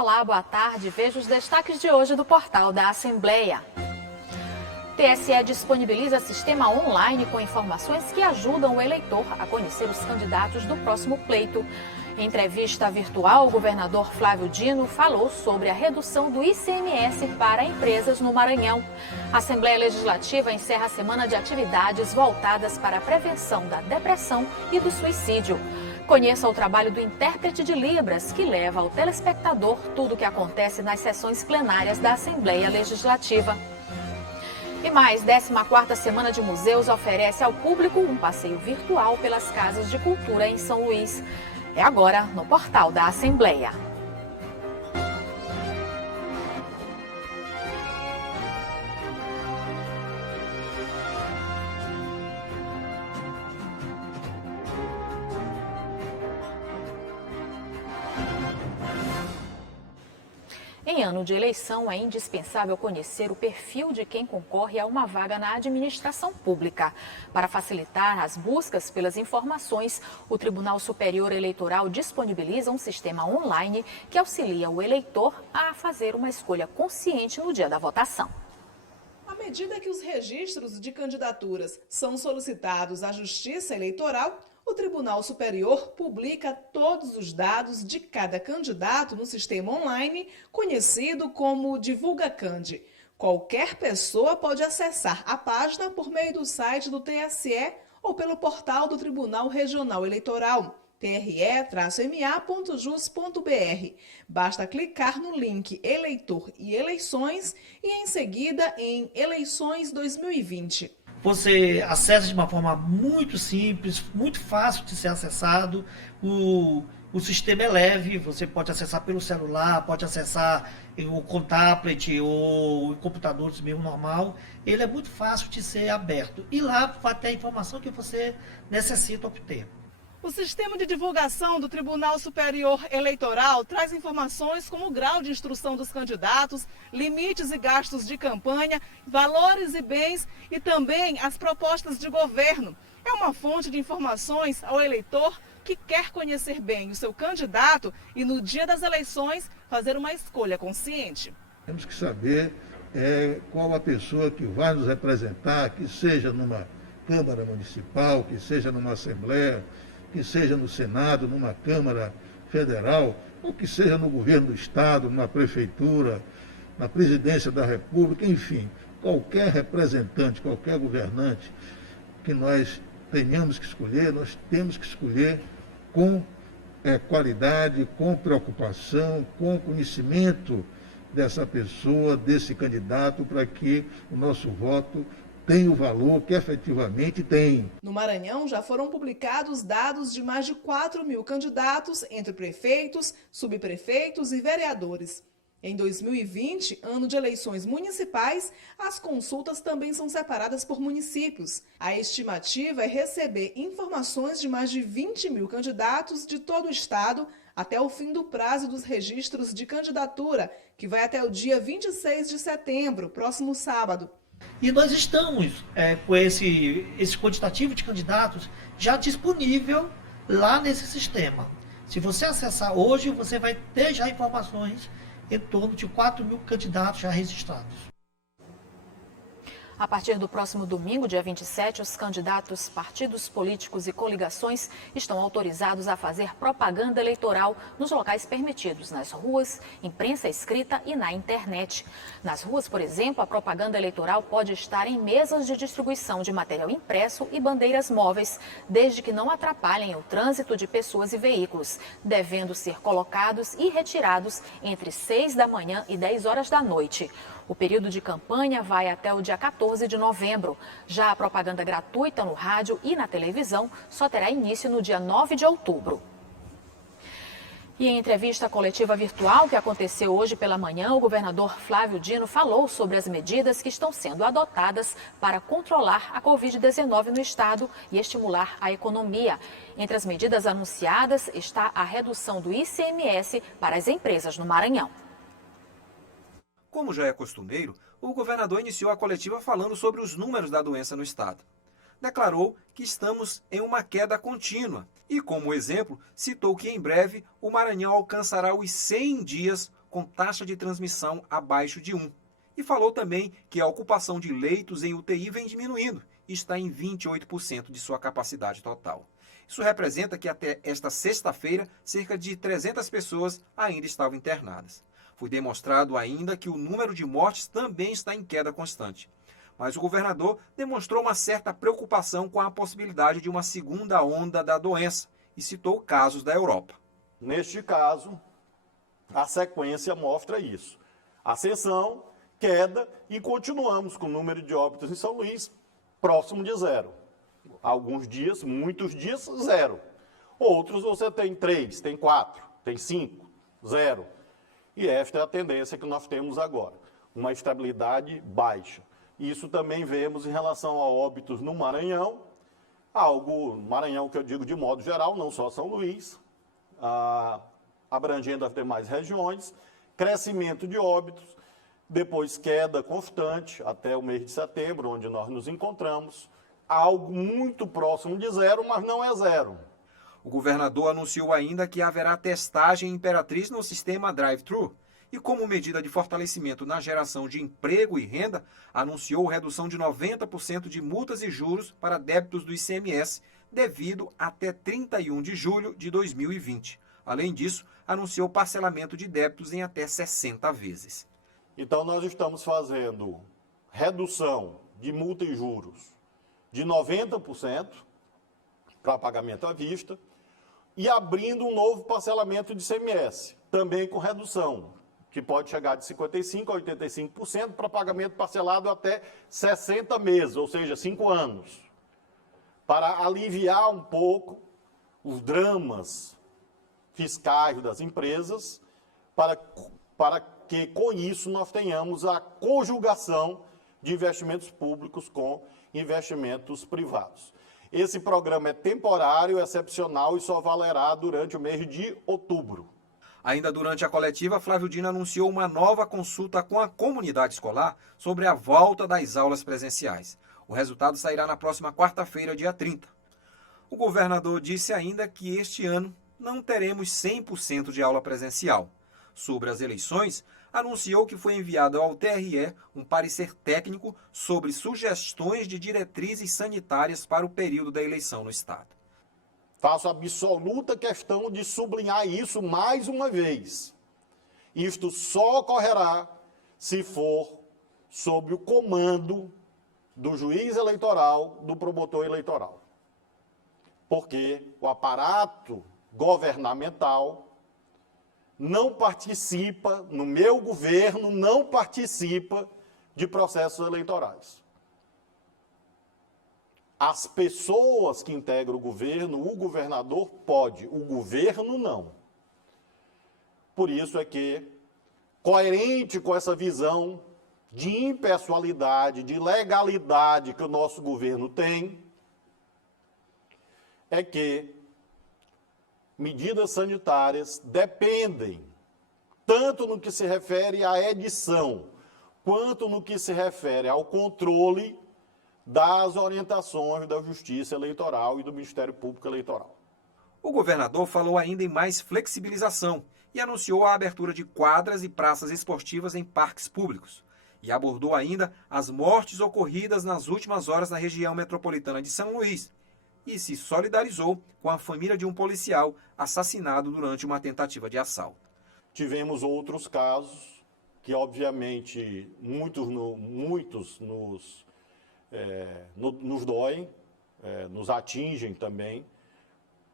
Olá, boa tarde. Veja os destaques de hoje do portal da Assembleia. TSE disponibiliza sistema online com informações que ajudam o eleitor a conhecer os candidatos do próximo pleito. Em entrevista virtual, o governador Flávio Dino falou sobre a redução do ICMS para empresas no Maranhão. A Assembleia Legislativa encerra a semana de atividades voltadas para a prevenção da depressão e do suicídio. Conheça o trabalho do intérprete de Libras, que leva ao telespectador tudo o que acontece nas sessões plenárias da Assembleia Legislativa. E mais, 14ª Semana de Museus oferece ao público um passeio virtual pelas casas de cultura em São Luís. É agora no portal da Assembleia. Em ano de eleição, é indispensável conhecer o perfil de quem concorre a uma vaga na administração pública. Para facilitar as buscas pelas informações, o Tribunal Superior Eleitoral disponibiliza um sistema online que auxilia o eleitor a fazer uma escolha consciente no dia da votação. À medida que os registros de candidaturas são solicitados à Justiça Eleitoral, o Tribunal Superior publica todos os dados de cada candidato no sistema online, conhecido como DivulgaCand. Qualquer pessoa pode acessar a página por meio do site do TSE ou pelo portal do Tribunal Regional Eleitoral, tre-ma.jus.br. Basta clicar no link Eleitor e Eleições e, em seguida, em Eleições 2020. Você acessa de uma forma muito simples, muito fácil de ser acessado. O sistema é leve, você pode acessar pelo celular, pode acessar com tablet ou em computadores mesmo normal. Ele é muito fácil de ser aberto. E lá vai ter a informação que você necessita obter. O sistema de divulgação do Tribunal Superior Eleitoral traz informações como o grau de instrução dos candidatos, limites e gastos de campanha, valores e bens e também as propostas de governo. É uma fonte de informações ao eleitor que quer conhecer bem o seu candidato e, no dia das eleições, fazer uma escolha consciente. Temos que saber qual a pessoa que vai nos representar, que seja numa Câmara Municipal, que seja numa Assembleia, que seja no Senado, numa Câmara Federal, ou que seja no governo do Estado, numa prefeitura, na presidência da República, enfim, qualquer representante, qualquer governante que nós tenhamos que escolher, nós temos que escolher com qualidade, com preocupação, com conhecimento dessa pessoa, desse candidato, para que o nosso voto tem o valor que efetivamente tem. No Maranhão já foram publicados dados de mais de 4.000 candidatos entre prefeitos, subprefeitos e vereadores. Em 2020, ano de eleições municipais, as consultas também são separadas por municípios. A estimativa é receber informações de mais de 20.000 candidatos de todo o estado até o fim do prazo dos registros de candidatura, que vai até o dia 26 de setembro, próximo sábado. E nós estamos com esse quantitativo de candidatos já disponível lá nesse sistema. Se você acessar hoje, você vai ter já informações em torno de 4.000 candidatos já registrados. A partir do próximo domingo, dia 27, os candidatos, partidos políticos e coligações estão autorizados a fazer propaganda eleitoral nos locais permitidos, nas ruas, imprensa escrita e na internet. Nas ruas, por exemplo, a propaganda eleitoral pode estar em mesas de distribuição de material impresso e bandeiras móveis, desde que não atrapalhem o trânsito de pessoas e veículos, devendo ser colocados e retirados entre 6 da manhã e 10 horas da noite. O período de campanha vai até o dia 14 de novembro. Já a propaganda gratuita no rádio e na televisão só terá início no dia 9 de outubro. E em entrevista coletiva virtual que aconteceu hoje pela manhã, o governador Flávio Dino falou sobre as medidas que estão sendo adotadas para controlar a Covid-19 no estado e estimular a economia. Entre as medidas anunciadas está a redução do ICMS para as empresas no Maranhão. Como já é costumeiro, o governador iniciou a coletiva falando sobre os números da doença no estado. Declarou que estamos em uma queda contínua e, como exemplo, citou que em breve o Maranhão alcançará os 100 dias com taxa de transmissão abaixo de 1. E falou também que a ocupação de leitos em UTI vem diminuindo e está em 28% de sua capacidade total. Isso representa que até esta sexta-feira, cerca de 300 pessoas ainda estavam internadas. Foi demonstrado ainda que o número de mortes também está em queda constante. Mas o governador demonstrou uma certa preocupação com a possibilidade de uma segunda onda da doença e citou casos da Europa. Neste caso, a sequência mostra isso. Ascensão, queda e continuamos com o número de óbitos em São Luís próximo de zero. Alguns dias, muitos dias, zero. Outros você tem 3, tem 4, tem 5, 0. E esta é a tendência que nós temos agora, uma estabilidade baixa. Isso também vemos em relação a óbitos no Maranhão, Maranhão que eu digo de modo geral, não só São Luís, abrangendo as demais regiões, crescimento de óbitos, depois queda constante até o mês de setembro, onde nós nos encontramos, algo muito próximo de zero, mas não é zero. O governador anunciou ainda que haverá testagem Imperatriz no sistema drive-thru e, como medida de fortalecimento na geração de emprego e renda, anunciou redução de 90% de multas e juros para débitos do ICMS, devido até 31 de julho de 2020. Além disso, anunciou parcelamento de débitos em até 60 vezes. Então, nós estamos fazendo redução de multa e juros de 90% para pagamento à vista e abrindo um novo parcelamento de ICMS, também com redução, que pode chegar de 55% a 85% para pagamento parcelado até 60 meses, ou seja, 5 anos, para aliviar um pouco os dramas fiscais das empresas, para que com isso nós tenhamos a conjugação de investimentos públicos com investimentos privados. Esse programa é temporário, excepcional e só valerá durante o mês de outubro. Ainda durante a coletiva, Flávio Dino anunciou uma nova consulta com a comunidade escolar sobre a volta das aulas presenciais. O resultado sairá na próxima quarta-feira, dia 30. O governador disse ainda que este ano não teremos 100% de aula presencial. Sobre as eleições, anunciou que foi enviado ao TRE um parecer técnico sobre sugestões de diretrizes sanitárias para o período da eleição no Estado. Faço absoluta questão de sublinhar isso mais uma vez. Isto só ocorrerá se for sob o comando do juiz eleitoral, do promotor eleitoral. Porque o aparato governamental não participa, no meu governo, não participa de processos eleitorais. As pessoas que integram o governador pode, o governo não. Por isso é que, coerente com essa visão de impessoalidade, de legalidade que o nosso governo tem, é que medidas sanitárias dependem, tanto no que se refere à edição, quanto no que se refere ao controle das orientações da Justiça Eleitoral e do Ministério Público Eleitoral. O governador falou ainda em mais flexibilização e anunciou a abertura de quadras e praças esportivas em parques públicos. E abordou ainda as mortes ocorridas nas últimas horas na região metropolitana de São Luís. E se solidarizou com a família de um policial assassinado durante uma tentativa de assalto. Tivemos outros casos que, obviamente, muitos nos doem, nos atingem também.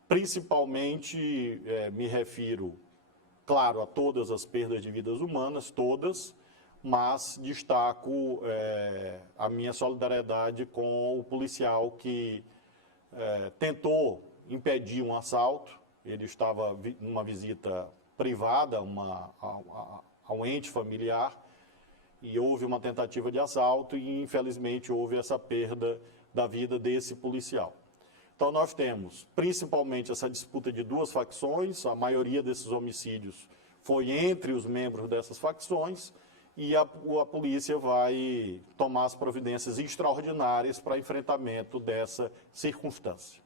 Principalmente, me refiro, claro, a todas as perdas de vidas humanas, todas, mas destaco a minha solidariedade com o policial que tentou impedir um assalto. Ele estava numa visita privada a um ente familiar e houve uma tentativa de assalto e, infelizmente, houve essa perda da vida desse policial. Então, nós temos principalmente essa disputa de duas facções, a maioria desses homicídios foi entre os membros dessas facções, e a polícia vai tomar as providências extraordinárias para enfrentamento dessa circunstância.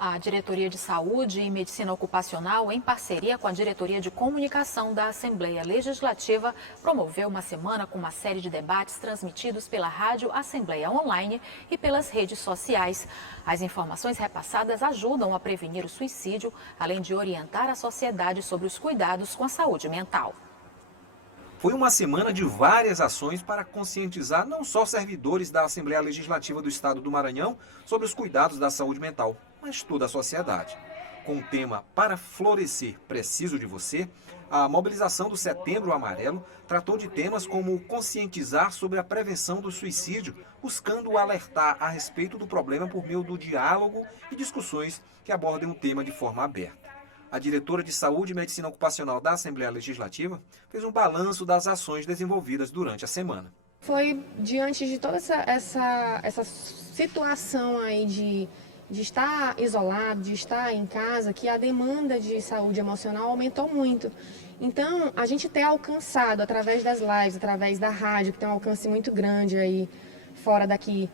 A Diretoria de Saúde e Medicina Ocupacional, em parceria com a Diretoria de Comunicação da Assembleia Legislativa, promoveu uma semana com uma série de debates transmitidos pela Rádio Assembleia Online e pelas redes sociais. As informações repassadas ajudam a prevenir o suicídio, além de orientar a sociedade sobre os cuidados com a saúde mental. Foi uma semana de várias ações para conscientizar não só servidores da Assembleia Legislativa do Estado do Maranhão sobre os cuidados da saúde mental, mas toda a sociedade. Com o tema Para Florescer, Preciso de Você, a mobilização do Setembro Amarelo tratou de temas como conscientizar sobre a prevenção do suicídio, buscando alertar a respeito do problema por meio do diálogo e discussões que abordem o tema de forma aberta. A diretora de Saúde e Medicina Ocupacional da Assembleia Legislativa fez um balanço das ações desenvolvidas durante a semana. Foi diante de toda essa situação aí de estar isolado, de estar em casa, que a demanda de saúde emocional aumentou muito. Então, a gente ter alcançado através das lives, através da rádio, que tem um alcance muito grande aí fora daqui,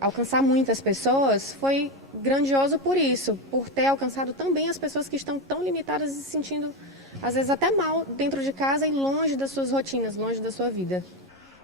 alcançar muitas pessoas, foi grandioso por isso, por ter alcançado também as pessoas que estão tão limitadas e se sentindo, às vezes, até mal dentro de casa e longe das suas rotinas, longe da sua vida.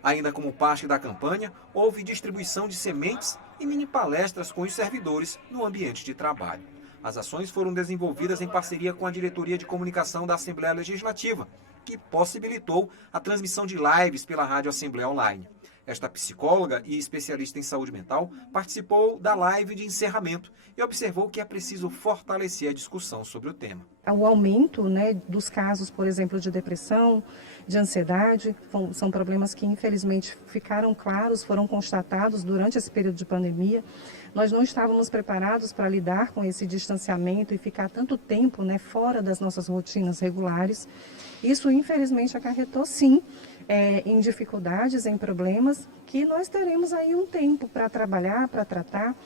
Ainda como parte da campanha, houve distribuição de sementes e mini palestras com os servidores no ambiente de trabalho. As ações foram desenvolvidas em parceria com a Diretoria de Comunicação da Assembleia Legislativa, que possibilitou a transmissão de lives pela Rádio Assembleia Online. Esta psicóloga e especialista em saúde mental participou da live de encerramento e observou que é preciso fortalecer a discussão sobre o tema. O aumento, dos casos, por exemplo, de depressão, de ansiedade, são problemas que infelizmente ficaram claros, foram constatados durante esse período de pandemia. Nós não estávamos preparados para lidar com esse distanciamento e ficar tanto tempo fora das nossas rotinas regulares. Isso, infelizmente, acarretou, sim, em dificuldades, em problemas, que nós teremos aí um tempo para trabalhar, para tratar.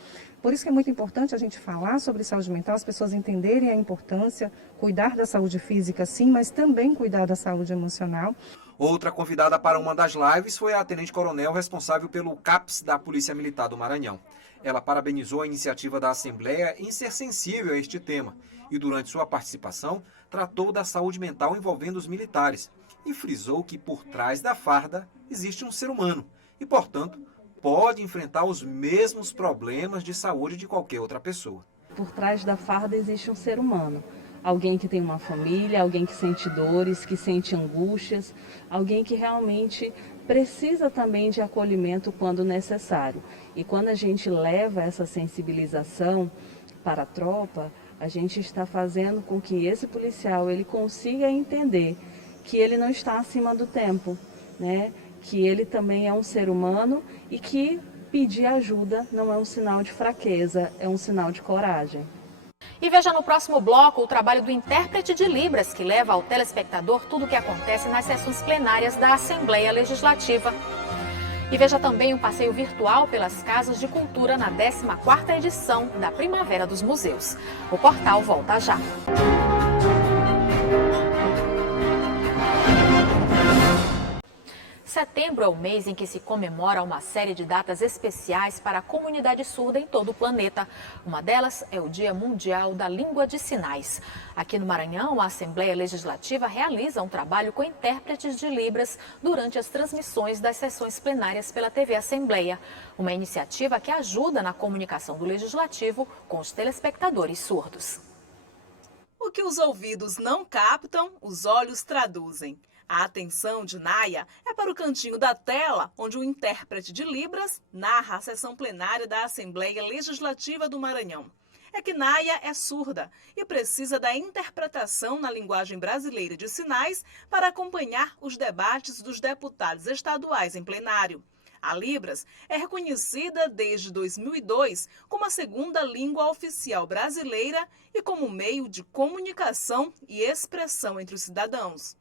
Por isso que é muito importante a gente falar sobre saúde mental, as pessoas entenderem a importância, cuidar da saúde física, sim, mas também cuidar da saúde emocional. Outra convidada para uma das lives foi a tenente-coronel responsável pelo CAPS da Polícia Militar do Maranhão. Ela parabenizou a iniciativa da Assembleia em ser sensível a este tema e, durante sua participação, tratou da saúde mental envolvendo os militares e frisou que por trás da farda existe um ser humano e, portanto, pode enfrentar os mesmos problemas de saúde de qualquer outra pessoa. Por trás da farda existe um ser humano. Alguém que tem uma família, alguém que sente dores, que sente angústias, alguém que realmente precisa também de acolhimento quando necessário. E quando a gente leva essa sensibilização para a tropa, a gente está fazendo com que esse policial ele consiga entender que ele não está acima do tempo, que ele também é um ser humano e que pedir ajuda não é um sinal de fraqueza, é um sinal de coragem. E veja no próximo bloco o trabalho do intérprete de Libras, que leva ao telespectador tudo o que acontece nas sessões plenárias da Assembleia Legislativa. E veja também um passeio virtual pelas Casas de Cultura na 14ª edição da Primavera dos Museus. O portal volta já. Setembro é o mês em que se comemora uma série de datas especiais para a comunidade surda em todo o planeta. Uma delas é o Dia Mundial da Língua de Sinais. Aqui no Maranhão, a Assembleia Legislativa realiza um trabalho com intérpretes de Libras durante as transmissões das sessões plenárias pela TV Assembleia. Uma iniciativa que ajuda na comunicação do Legislativo com os telespectadores surdos. O que os ouvidos não captam, os olhos traduzem. A atenção de Naya é para o cantinho da tela, onde o intérprete de Libras narra a sessão plenária da Assembleia Legislativa do Maranhão. É que Naya é surda e precisa da interpretação na linguagem brasileira de sinais para acompanhar os debates dos deputados estaduais em plenário. A Libras é reconhecida desde 2002 como a segunda língua oficial brasileira e como meio de comunicação e expressão entre os cidadãos.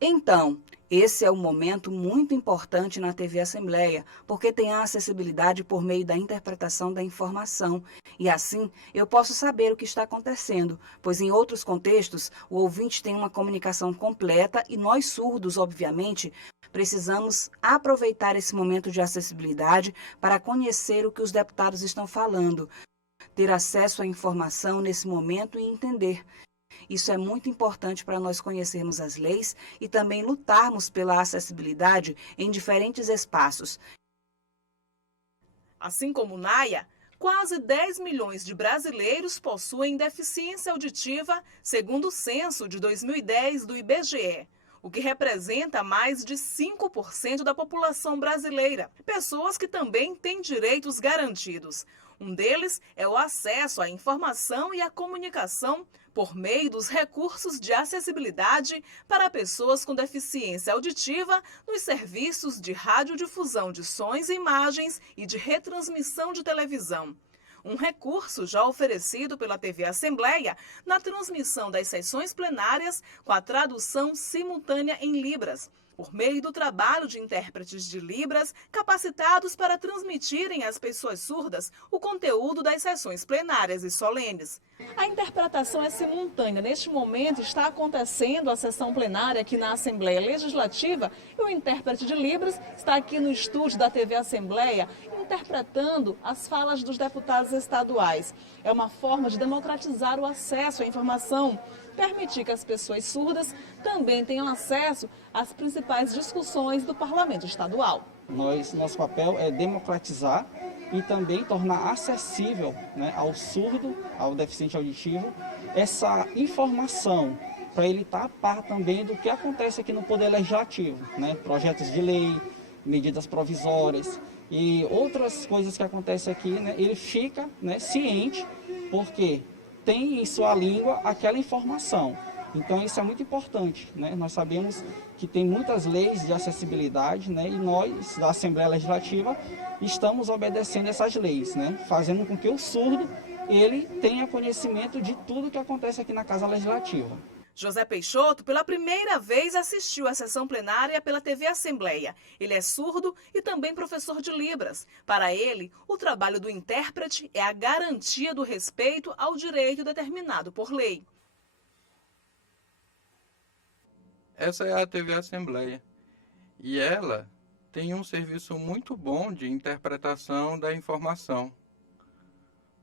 Então, esse é um momento muito importante na TV Assembleia, porque tem a acessibilidade por meio da interpretação da informação. E assim, eu posso saber o que está acontecendo, pois em outros contextos, o ouvinte tem uma comunicação completa e nós surdos, obviamente, precisamos aproveitar esse momento de acessibilidade para conhecer o que os deputados estão falando. ter acesso à informação nesse momento e entender. Isso é muito importante para nós conhecermos as leis e também lutarmos pela acessibilidade em diferentes espaços. Assim como Naya, quase 10 milhões de brasileiros possuem deficiência auditiva, segundo o censo de 2010 do IBGE, o que representa mais de 5% da população brasileira. Pessoas que também têm direitos garantidos. Um deles é o acesso à informação e à comunicação por meio dos recursos de acessibilidade para pessoas com deficiência auditiva nos serviços de radiodifusão de sons e imagens e de retransmissão de televisão. Um recurso já oferecido pela TV Assembleia na transmissão das sessões plenárias com a tradução simultânea em Libras, por meio do trabalho de intérpretes de Libras capacitados para transmitirem às pessoas surdas o conteúdo das sessões plenárias e solenes. A interpretação é simultânea. Neste momento está acontecendo a sessão plenária aqui na Assembleia Legislativa e o intérprete de Libras está aqui no estúdio da TV Assembleia interpretando as falas dos deputados estaduais. É uma forma de democratizar o acesso à informação, permitir que as pessoas surdas também tenham acesso às principais discussões do Parlamento Estadual. Nosso papel é democratizar e também tornar acessível, né, ao surdo, ao deficiente auditivo, essa informação, para ele estar a par também do que acontece aqui no Poder Legislativo, né, projetos de lei, medidas provisórias e outras coisas que acontecem aqui, né, ele fica, né, ciente, porque tem em sua língua aquela informação. Então isso é muito importante, né? Nós sabemos que tem muitas leis de acessibilidade, né? E nós, da Assembleia Legislativa, estamos obedecendo essas leis, né? Fazendo com que o surdo ele tenha conhecimento de tudo que acontece aqui na Casa Legislativa. José Peixoto, pela primeira vez, assistiu à sessão plenária pela TV Assembleia. Ele é surdo e também professor de Libras. Para ele, o trabalho do intérprete é a garantia do respeito ao direito determinado por lei. Essa é a TV Assembleia e ela tem um serviço muito bom de interpretação da informação.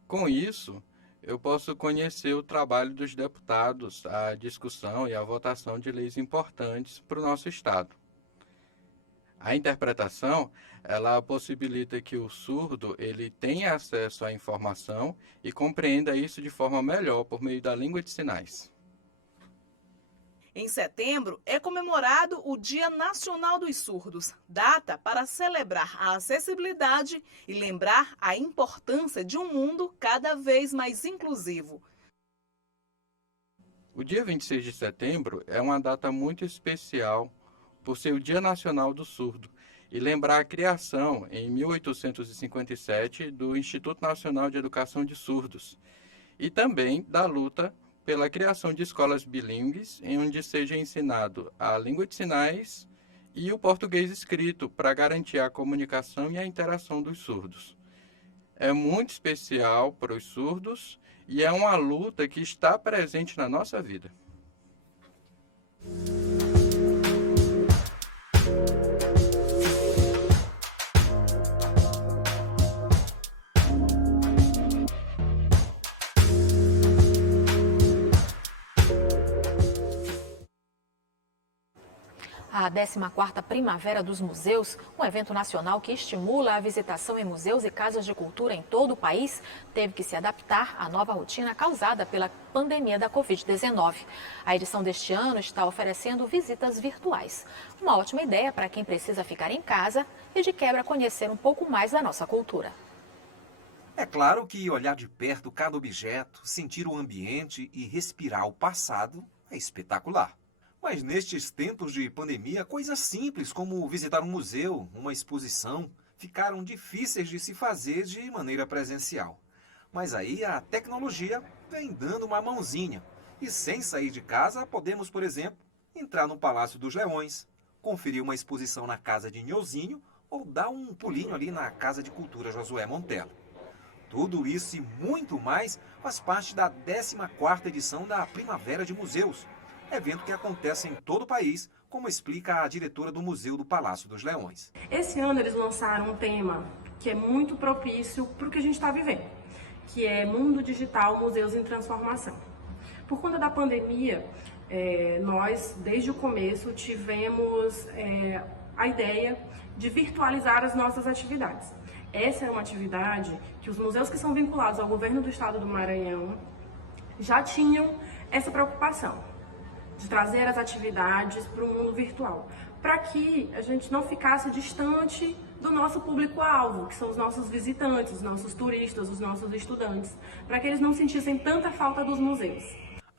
Com isso, eu posso conhecer o trabalho dos deputados, a discussão e a votação de leis importantes para o nosso Estado. A interpretação, ela possibilita que o surdo ele tenha acesso à informação e compreenda isso de forma melhor por meio da língua de sinais. Em setembro, é comemorado o Dia Nacional dos Surdos, data para celebrar a acessibilidade e lembrar a importância de um mundo cada vez mais inclusivo. O dia 26 de setembro é uma data muito especial por ser o Dia Nacional do Surdo e lembrar a criação, em 1857, do Instituto Nacional de Educação de Surdos e também da luta pela criação de escolas bilíngues, em onde seja ensinado a língua de sinais e o português escrito para garantir a comunicação e a interação dos surdos. É muito especial para os surdos e é uma luta que está presente na nossa vida. A 14ª Primavera dos Museus, um evento nacional que estimula a visitação em museus e casas de cultura em todo o país, teve que se adaptar à nova rotina causada pela pandemia da Covid-19. A edição deste ano está oferecendo visitas virtuais. Uma ótima ideia para quem precisa ficar em casa e, de quebra, conhecer um pouco mais da nossa cultura. É claro que olhar de perto cada objeto, sentir o ambiente e respirar o passado é espetacular. Mas nestes tempos de pandemia, coisas simples como visitar um museu, uma exposição, ficaram difíceis de se fazer de maneira presencial. Mas aí a tecnologia vem dando uma mãozinha. E sem sair de casa, podemos, por exemplo, entrar no Palácio dos Leões, conferir uma exposição na Casa de Nhozinho ou dar um pulinho ali na Casa de Cultura Josué Montella. Tudo isso e muito mais faz parte da 14ª edição da Primavera de Museus, evento que acontece em todo o país, como explica a diretora do Museu do Palácio dos Leões. Esse ano eles lançaram um tema que é muito propício para o que a gente está vivendo. que é Mundo Digital Museus em Transformação. Por conta da pandemia, nós, desde o começo, tivemos a ideia de virtualizar as nossas atividades. Essa é uma atividade que os museus que são vinculados ao governo do estado do Maranhão já tinham essa preocupação de trazer as atividades para o mundo virtual, para que a gente não ficasse distante do nosso público-alvo, que são os nossos visitantes, os nossos turistas, os nossos estudantes, para que eles não sentissem tanta falta dos museus.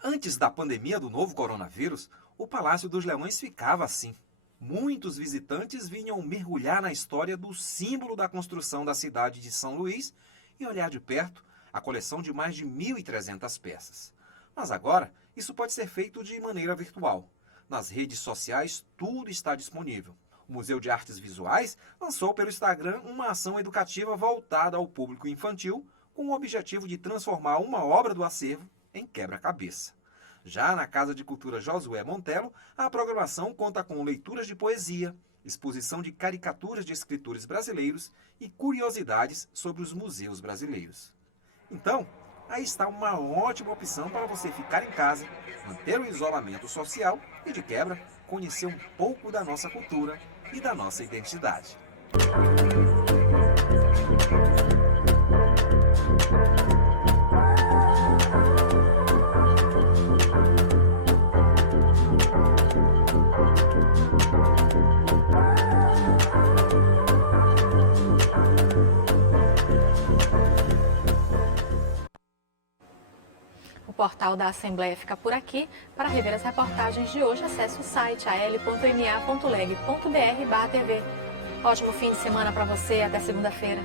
Antes da pandemia do novo coronavírus, o Palácio dos Leões ficava assim. Muitos visitantes vinham mergulhar na história do símbolo da construção da cidade de São Luís e olhar de perto a coleção de mais de 1.300 peças. Mas agora, isso pode ser feito de maneira virtual. Nas redes sociais, tudo está disponível. O Museu de Artes Visuais lançou pelo Instagram uma ação educativa voltada ao público infantil, com o objetivo de transformar uma obra do acervo em quebra-cabeça. Já na Casa de Cultura Josué Montelo, a programação conta com leituras de poesia, exposição de caricaturas de escritores brasileiros e curiosidades sobre os museus brasileiros. Então, aí está uma ótima opção para você ficar em casa, manter o isolamento social e, de quebra, conhecer um pouco da nossa cultura e da nossa identidade. O portal da Assembleia fica por aqui. Para rever as reportagens de hoje, acesse o site al.ma.leg.br/tv. Ótimo fim de semana para você. Até segunda-feira.